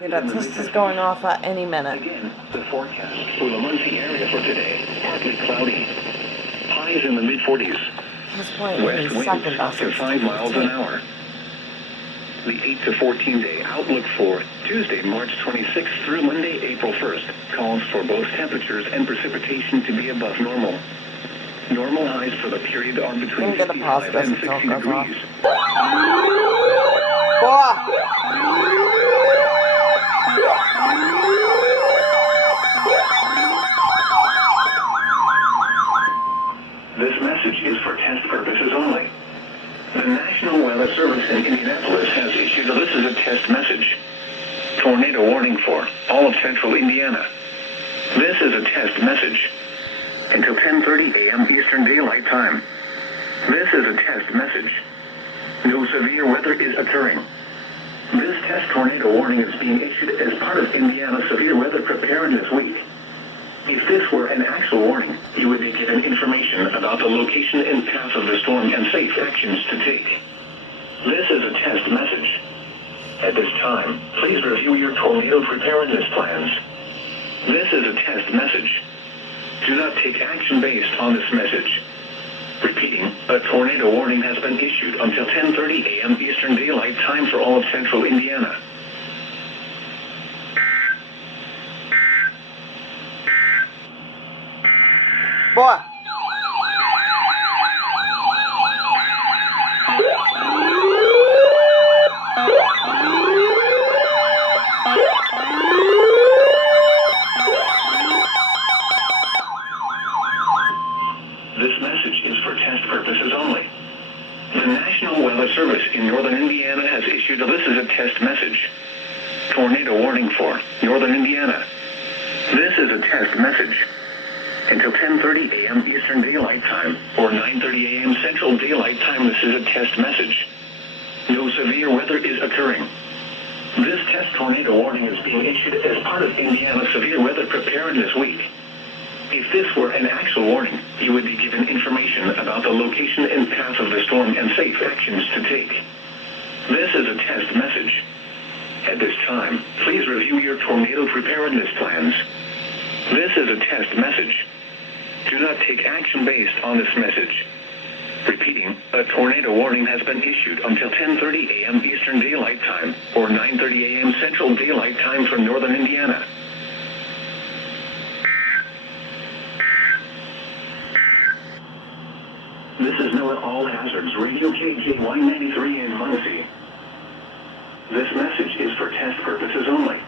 That test is going off at any minute. Again, the forecast for the Muncie area for today. Partly cloudy. Highs in the mid-40s. West winds up to 5 miles an hour. The 8 to 14 day outlook for Tuesday, March 26th through Monday, April 1st calls for both temperatures and precipitation to be above normal. Normal highs for the period are between 55 and 60 degrees. This message is for test purposes only. The National Weather Service in Indianapolis has issued this is a test message. Tornado warning for all of central Indiana. This is a test message. Until 10:30 a.m. Eastern Daylight Time. This is a test message. No severe weather is occurring. This test tornado warning is being issued as part of Indiana's Severe Weather Preparedness Week. If this were an actual warning, you would be given information about the location and path of the storm and safe actions to take. This is a test message. At this time, please review your tornado preparedness plans. This is a test message. Do not take action based on this message. Repeating, a tornado warning has been issued until 10:30 a.m. Eastern Daylight Time for all of central Indiana. Boy. This message is for test purposes only. The National Weather Service in northern Indiana has issued this is a test message. Tornado warning for northern Indiana. This is a test message. Until 10:30 a.m. Eastern Daylight Time or 9:30 a.m. Central Daylight Time, this is a test message. No severe weather is occurring. This test tornado warning is being issued as part of Indiana's Severe Weather Preparedness Week. If this were an actual warning, you would be given information about the location and path of the storm and safe actions to take. This is a test message. At this time, please review your tornado preparedness plans. This is a test message. Do not take action based on this message. Repeating, a tornado warning has been issued until 10:30 a.m. Eastern Daylight Time or 9:30 a.m. Central Daylight Time for northern Indiana. This is NOAA All Hazards Radio KJY 93 in Muncie. This message is for test purposes only.